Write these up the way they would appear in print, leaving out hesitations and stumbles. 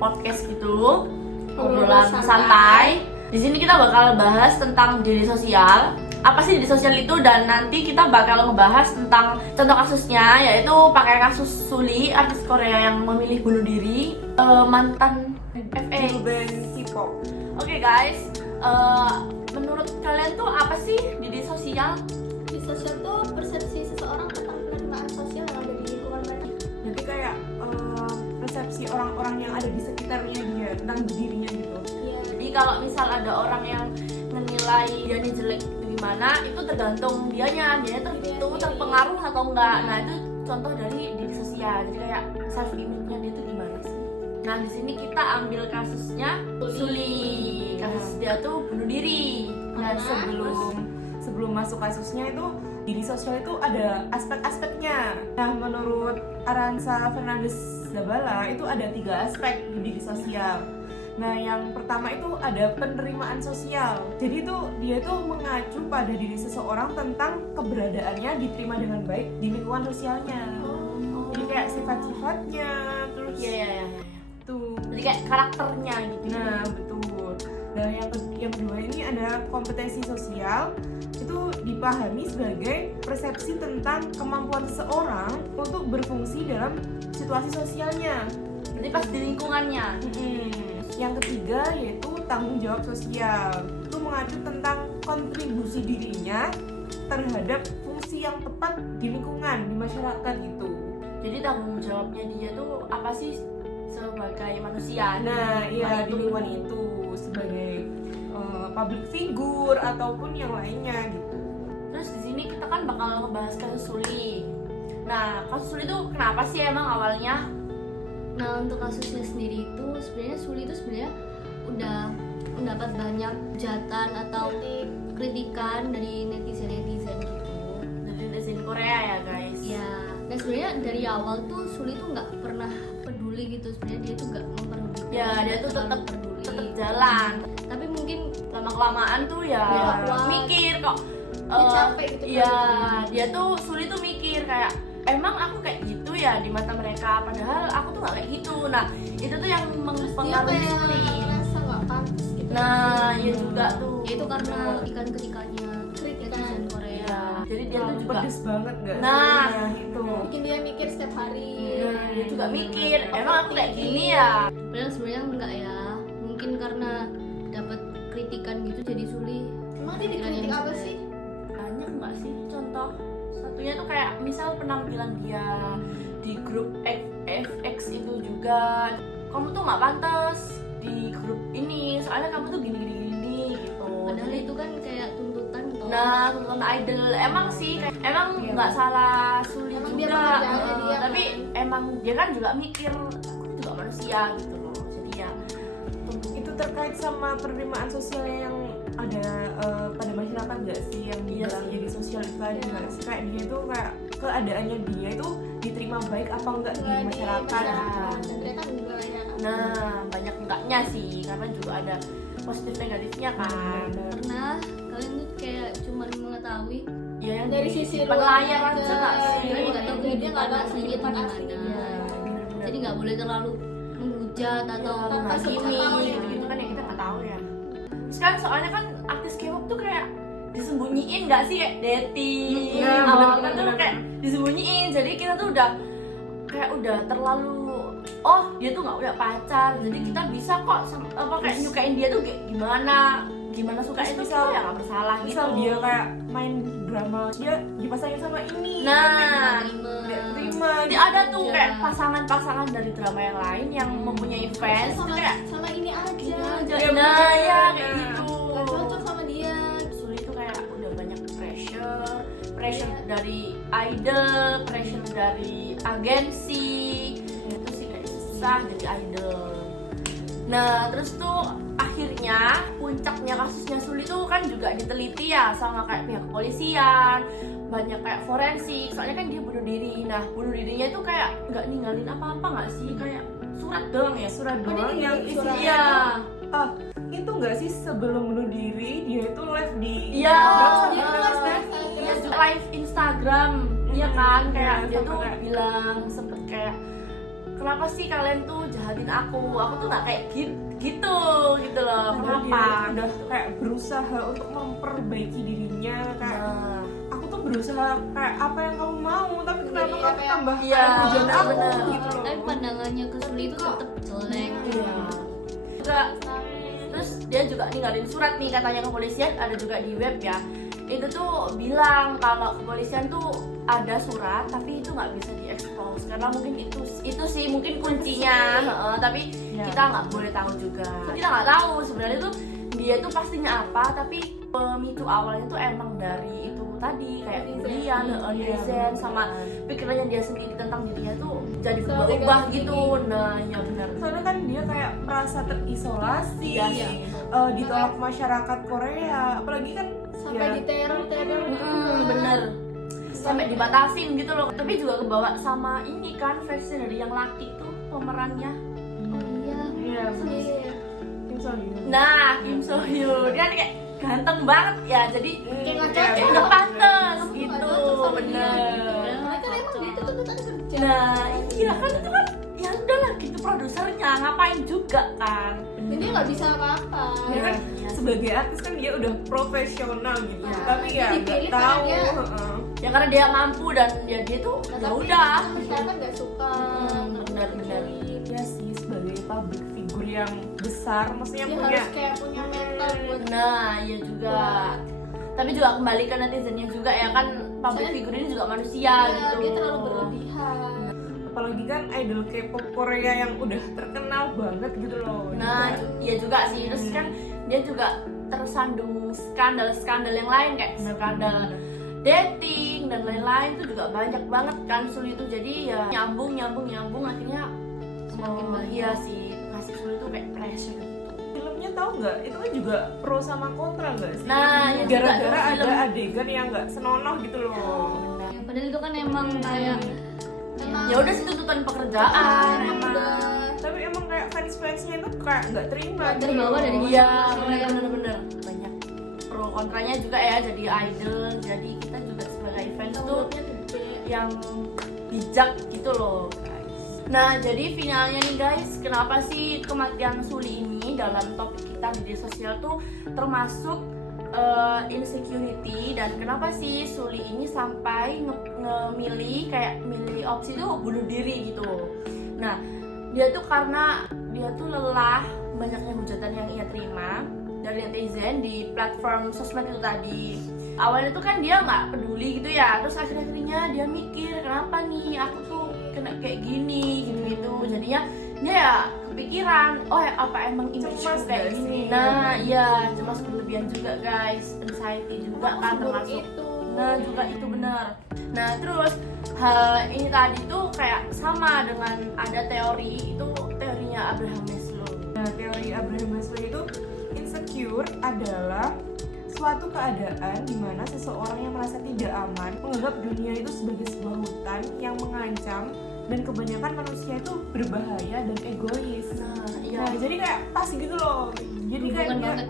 podcast gitu, obrolan santai. Di sini kita bakal bahas tentang diri sosial. Apa sih diri sosial itu, dan nanti kita bakal ngebahas tentang contoh kasusnya, yaitu pakai kasus Sulli, artis Korea yang memilih bunuh diri, mantan FX band K-pop. Oke guys, menurut kalian tuh apa sih diri sosial? Di sosial tuh persepsi seseorang tentang penerimaan sosial yang ada di lingkungan mereka. Jadi kayak persepsi orang-orang yang ada di sekitarnya dia tentang dirinya gitu. Iya. Jadi kalau misal ada orang yang menilai dia ini jelek gimana, itu tergantung dia itu terpengaruh atau enggak. Nah itu contoh dari diri sosial. Jadi kayak self image-nya dia tuh gimana sih? Nah di sini kita ambil kasusnya Sulli. Kasus dia tuh bunuh diri. Nah sebelum masuk kasusnya itu, diri sosial itu ada aspek-aspeknya. Nah menurut Aranza Fernandes Zabala itu ada 3 aspek di diri sosial. Nah yang pertama itu ada penerimaan sosial. Jadi itu dia itu mengacu pada diri seseorang tentang keberadaannya diterima dengan baik di lingkungan sosialnya. Jadi kayak sifat-sifatnya, terus Iya. tuh. Jadi kayak karakternya gitu. Nah betul. Nah yang kedua ini ada kompetensi sosial. Itu dipahami sebagai persepsi tentang kemampuan seseorang untuk berfungsi dalam situasi sosialnya. Berarti pas di lingkungannya. Yang ketiga yaitu tanggung jawab sosial. Itu mengacu tentang kontribusi dirinya terhadap fungsi yang tepat di lingkungan, di masyarakat gitu. Jadi tanggung jawabnya dia tuh apa sih sebagai manusia? Nah, iya di itu. lingkungan itu sebagai public figure ataupun yang lainnya gitu. Terus di sini kita kan bakal ngebahas kasus Sulli. Nah, kasus Sulli itu kenapa sih emang awalnya? Nah untuk kasusnya sendiri itu sebenarnya Sulli itu sebenarnya udah mendapat banyak hujatan atau kritikan dari netizen gitu. Dari netizen Korea ya guys. Ya, dan sebenarnya dari awal tuh Sulli tuh nggak pernah peduli gitu. Sebenarnya dia tuh nggak memperdulikan. Ya, dia tuh terlalu tetap jalan. Tapi mungkin Lama-kelamaan tuh ya mikir kok. Dia capek gitu kan. Iya, dia tuh Sulli tuh mikir kayak emang aku kayak gitu ya di mata mereka, padahal aku tuh gak kayak gitu. Nah itu tuh yang mempengaruhi Sulli. ngerasa nggak pantas gitu. Nah iya juga tuh. Ya, itu karena kritikannya netizen Korea. Iya, jadi dia tuh juga pedes banget nggak sih? Nah, itu. Bikin dia mikir setiap hari. Nah, dia juga mikir emang aku kayak gini ya. Padahal sebenarnya enggak ya. Mungkin karena dapat kritikan gitu jadi Sulli. Emang dia dikritik apa sih? Banyak nggak sih contoh? Satunya tuh kayak misal penampilan dia di grup FX itu juga, kamu tuh nggak pantas di grup ini soalnya kamu tuh gini gitu. Padahal itu kan kayak tuntutan toh. Nah, tuntutan idol emang sih emang nggak salah Sulli Emang juga. dia pekerjaannya dia Tapi kan. emang dia kan juga mikir aku juga manusia gitu loh. Jadi ya Itu terkait sama penerimaan sosial yang ada pada masyarakat nggak sih, yang dibilang jadi sosial itu tadi nggak sih? Kayak dia tuh kayak keadaannya dia itu diterima baik apa enggak di Nggak di masyarakat. dan ternyata enggak ya. nah banyak enggaknya sih karena juga ada positif negatifnya kan. Karena kalian tuh kayak cuman mengetahui Ya yang Dari di sisi depan luar layar aja aja. nggak sih? Kalian nggak tahu Dia nggak tahu aslinya kehidupan gimana. aslinya. Bener-bener. Jadi nggak boleh terlalu menghujat atau tanpa menghakimi sepengetahuan ya. gitu kan, yang kita nggak tahu ya. Terus kan soalnya kan artis K-pop tuh kayak disembunyiin nggak sih, kayak dating awal kan tuh kayak disembunyiin. Jadi kita tuh udah terlalu dia tuh nggak punya pacar, jadi kita bisa kok kayak nyukain dia tuh kayak gimana suka itu Misal- kita ya nggak bersalah gitu. Misal dia kayak main drama, dia dipasangin sama ini. Nah, nggak terima. jadi ada tuh kayak pasangan-pasangan dari drama yang lain yang mempunyai fans tuh kayak Sama ini aja. Iya, nah ya kayak gitu. Gak cocok sama dia. Sulli tuh kayak udah banyak pressure dari idol, pressure dari agensi, itu sih kayak susah jadi idol. Nah terus tuh akhirnya puncaknya kasusnya Sulli tuh kan juga diteliti ya sama kayak pihak kepolisian, banyak kayak forensik, soalnya kan dia bunuh diri. Nah bunuh dirinya tuh kayak nggak ninggalin apa-apa nggak sih, kayak surat doang ya, Surat doang yang isinya. isinya itu nggak sih sebelum bunuh diri dia itu live di Iya, Instagram dia sama tuh Instagram. dia live Instagram, iya kan, kayak Iya, dia sama tuh kayak- bilang sempet kayak kenapa sih kalian tuh jahatin aku tuh nggak kayak gitu loh, kenapa Dia udah kayak berusaha untuk memperbaiki dirinya, kayak Nah, aku tuh berusaha kayak apa yang kamu mau, tapi kenapa Iya, kamu kayak- tambah Iya, kayak hujan aku bener. gitu loh. Tapi pandangannya ke Suli itu tetap jelek. iya juga. Terus dia juga ninggalin surat nih katanya kepolisian, ada juga di web ya. Itu tuh bilang kalau kepolisian tuh ada surat tapi itu nggak bisa diekspos karena mungkin itu sih mungkin kuncinya. Tapi Ya. kita nggak boleh tahu juga. Kita nggak tahu sebenarnya tuh dia tuh pastinya apa, tapi pemicu awalnya tuh emang dari itu tadi kayak kemudian netizen sama pikirannya dia sendiri tentang dirinya tuh jadi berubah gitu. Nah, ya benar. Soalnya kan dia kayak merasa terisolasi, Iya. ditolak masyarakat Korea, apalagi kan sampai ya, diteror Bener, sampai dibatasin gitu loh. Tapi juga kebawa sama ini kan versi dari yang laki tuh pemerannya. Oh iya. Iya, Iya. Kim So Hyun. Nah, Kim So Hyun dia kan kayak ganteng banget ya, jadi Kayak kayak udah pantes Kamu gitu, nggak cocok sama bener. dia. Mereka emang gitu tuntutan kerja. Nah, iya kan itu kan ya udahlah gitu produsernya ngapain juga kan. Dan dia nggak bisa apa-apa. Dia kan Iya. sebagai artis kan dia udah profesional gitu, Ya. tapi ya Dia nggak dipilih tahu. karena dia- heeh. Ya karena dia mampu dan dia tuh Nah, ya tapi udah. masyarakat nggak suka. Benar-benar. Dia sih sebagai public figure yang besar, maksudnya Dia punya harus kayak punya mental buat Nah, iya juga. Tapi juga kembali ke netizennya juga ya kan, public Soalnya- figure ini juga manusia ya, gitu. dia terlalu berlebihan. apalagi kan idol K-pop Korea yang udah terkenal banget gitu loh. Nah, iya juga sih. Terus kan dia juga tersandung skandal-skandal yang lain kayak skandal dating dan lain-lain tuh juga banyak banget kan Suli itu. Jadi ya nyambung akhirnya Semakin banyak. iya sih ngasih Suli itu kayak pressure gitu. Filmnya tahu nggak? Itu kan juga pro sama kontra nggak sih? Nah, ya juga gara-gara itu ada film. adegan yang nggak senonoh gitu loh. Nah, Padahal itu kan emang kayak ya udah sih tuntutan pekerjaan Emang emang. udah Tapi emang kayak fans-fansnya itu kayak nggak terima. gitu terbawa loh. dari Iya, Korea. bener-bener banyak pro kontranya juga ya jadi idol. Jadi kita juga sebagai fans tuh mulutnya gede. yang bijak gitu loh guys. Nah jadi finalnya nih guys, kenapa sih kematian Suli ini dalam topik kita di media sosial tuh termasuk insecurity, dan kenapa sih Suli ini sampai milih opsi tuh bunuh diri gitu. Nah dia tuh karena dia tuh lelah banyaknya hujatan yang ia terima dari netizen di platform sosmed itu tadi. Awalnya tuh kan dia nggak peduli gitu ya, terus akhirnya dia mikir kenapa nih aku tuh kena kayak gini gitu. Jadinya dia ya kepikiran, oh ya, apa emang image Cemas kayak gak gini. sih? Nah iya, cemas berlebihan juga guys, anxiety juga kan Seburuk termasuk. itu. Nah juga itu benar. Nah terus hal ini tadi tuh kayak sama dengan ada teorinya Abraham Maslow. Nah, teori Abraham Maslow itu insecure adalah suatu keadaan di mana seseorang yang merasa tidak aman menganggap dunia itu sebagai sebuah hutan yang mengancam, dan kebanyakan manusia itu berbahaya dan egois. Nah iya. Nah, jadi kayak pas gitu loh. Jadi kayak Hubungan dia banget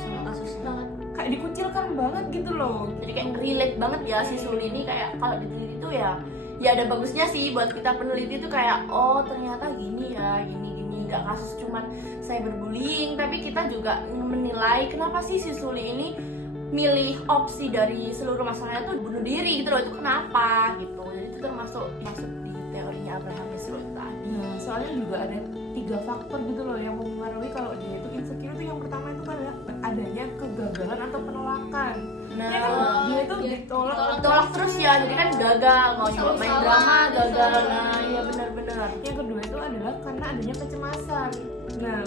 sama kasusnya. kayak dikucilkan banget gitu loh. Jadi kayak relate banget ya si Suli ini, kayak kalau diteliti tuh ya ada bagusnya sih buat kita peneliti tuh kayak oh ternyata gini ya, gini nggak kasus cuman cyberbullying, tapi kita juga menilai kenapa sih si Suli ini milih opsi dari seluruh masalahnya tuh bunuh diri gitu loh, itu kenapa gitu. Jadi itu termasuk masuk di teorinya Abraham Maslow itu tadi. Nah, soalnya juga ada 3 faktor gitu loh yang mempengaruhi kalau dia itu insecure. Itu yang pertama itu kan adanya kegagalan atau penolakan. Nah, Ya kan, dia itu dia ditolak terus ya, jadi kan gagal, mau nyoba main Selalu drama salah, gagal. selalu Nah iya benar-benar. Yang kedua itu adalah karena adanya kecemasan. Nah,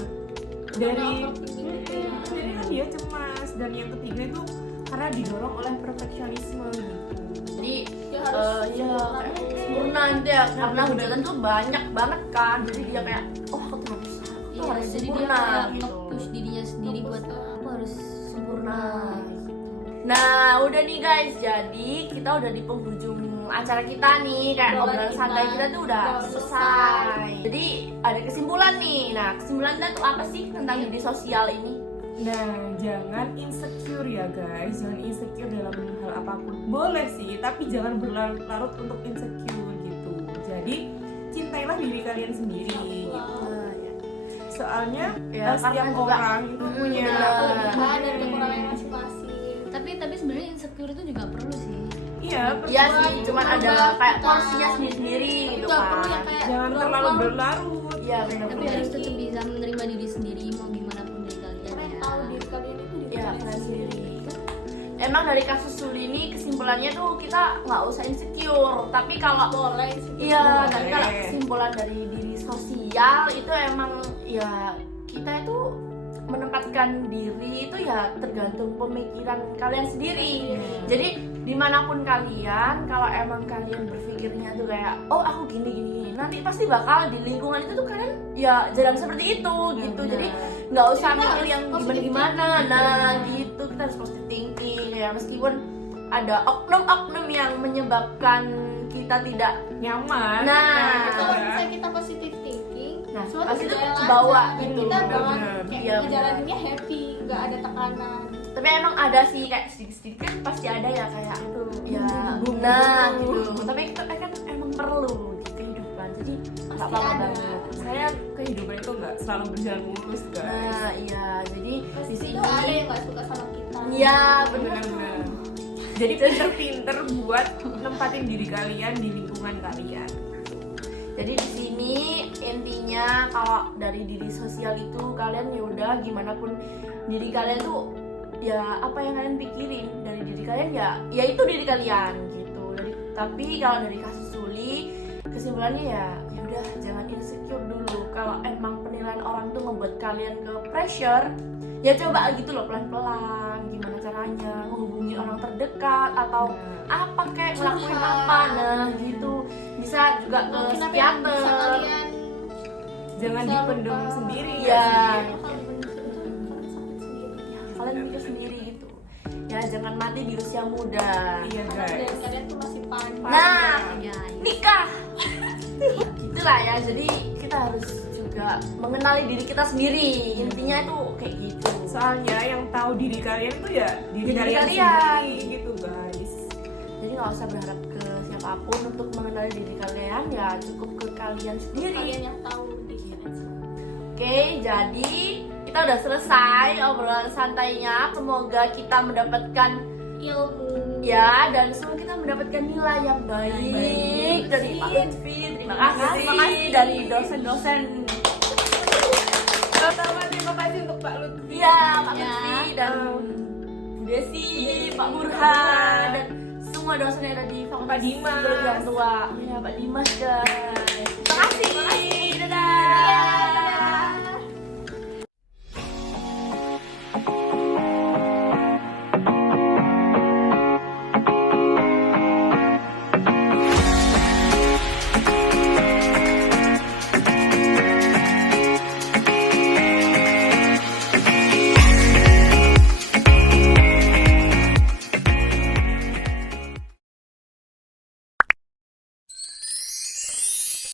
Karena dari overthinking gitu ya. jadi kan dia cemas, dan yang ketiga itu karena didorong oleh perfeksionisme gitu. Jadi Dia harus ya kayak sempurna gitu ya, karena hujatan tuh banyak banget kan, jadi dia kayak oh aku tuh harus Iya, harus jadi dia sempurna kayak gitu. nge-push dirinya sendiri buat aku harus sempurna. Nah udah nih guys, jadi kita udah di penghujung acara kita nih, kayak Obrolan obrolan kita santai kita tuh udah udah selesai. Jadi ada kesimpulan nih. Nah kesimpulannya tuh apa sih tentang media sosial ini? Nah, jangan insecure ya guys, jangan insecure dalam hal apapun. Boleh sih, tapi jangan berlarut-larut untuk insecure gitu. Jadi, cinta cintailah diri kalian sendiri. Nah, ya. Soalnya Ya, setiap karena juga- orang itu punya kelebihan dan kekurangan masing-masing. Tapi sebenarnya insecure itu juga perlu sih. iya Iya perlu. sih, cuman ada kayak porsinya sendiri-sendiri gitu Nggak perlu kan. yang kayak Jangan terlalu berlarut. Iya benar. Tapi harus tetap bisa menerima diri sendiri mau gimana pun dari kalian kalian ya. tahu diri kalian itu diri Iya, kalian kalian sendiri. sendiri. Emang dari kasus Suli ini kesimpulannya tuh kita nggak usah insecure, tapi kalau Boleh sih. iya, Boleh. tapi kalau kesimpulan dari diri sosial itu emang ya kita itu menempatkan diri itu ya tergantung pemikiran kalian sendiri. Jadi dimanapun kalian, kalau emang kalian berpikirnya tuh kayak oh aku gini, nanti pasti bakal di lingkungan itu tuh kalian ya jarang seperti itu gitu. Jadi nggak usah Jadi kita mikir harus yang positive gimana-gimana. thinking. Nah gitu kita harus positive thinking ya, meskipun ada oknum-oknum yang menyebabkan kita tidak Nyaman. Nah, Kalau ya. misalnya kita positive thinking, Nah, suatu pasti itu berjalan kebawa lancar, dan gitu. kita bakalan Bener. kayak Iya, ngejalaninnya happy, nggak ada tekanan. tapi emang ada sih kayak sedikit-sedikit kan pasti ada ya kayak ya Bumbu-bumbu. nah gitu, tapi itu kan emang perlu di kehidupan, jadi nggak Pasti apa-apa ada. banget. Saya kehidupan itu nggak selalu berjalan mulus guys. Nah iya, jadi di Pasti sini itu ada yang nggak suka sama kita. iya benar. Benar-benar. Jadi pinter-pinter buat nempatin diri kalian di lingkungan kalian. Jadi di sini intinya kalau dari diri sosial itu kalian ya udah gimana pun diri kalian tuh ya apa yang kalian pikirin dari diri kalian ya itu diri kalian gitu. Tapi kalau dari kasus Suli kesimpulannya ya udah jangan insecure dulu. Kalau emang penilaian orang tuh membuat kalian ke pressure, ya coba gitu loh pelan-pelan gimana caranya menghubungi orang terdekat atau apa kayak ngelakuin Curhat. apa nah gitu, bisa juga ke Mungkin apa yang bisa psikiater. kalian Jangan bisa dipendem lupa. sendiri Iya. ya sih. Kalau dipendam sendiri, kalian sakit sendiri. Kalian mikir sendiri gitu ya, jangan mati di usia muda. Iya Karena guys. dari kalian tuh masih panjang. Nah Ya, nikah gitulah ya, jadi kita harus juga mengenali diri kita sendiri, intinya itu kayak gitu. Soalnya yang tahu diri kalian tuh ya diri Diri kalian kalian. sendiri gitu guys. Jadi nggak usah berharap ke siapapun untuk mengenali diri kalian, ya cukup ke kalian sendiri. Kalian yang tahu diri kalian sendiri. Oke, jadi kita udah selesai obrolan santainya. Semoga kita mendapatkan Ilmu. ya dan semoga kita mendapatkan nilai yang baik dari Pak Lutfi. Terima kasih dari dosen-dosen. Terutama terima kasih untuk Pak Lutfi. Iya, Pak Ya. Lutfi dan Bu Desi, Pak Burhan dan semua dosen yang ada di Fakultas Pak Dimas. Psikologi Orang Tua. Ya, Pak Dimas guys.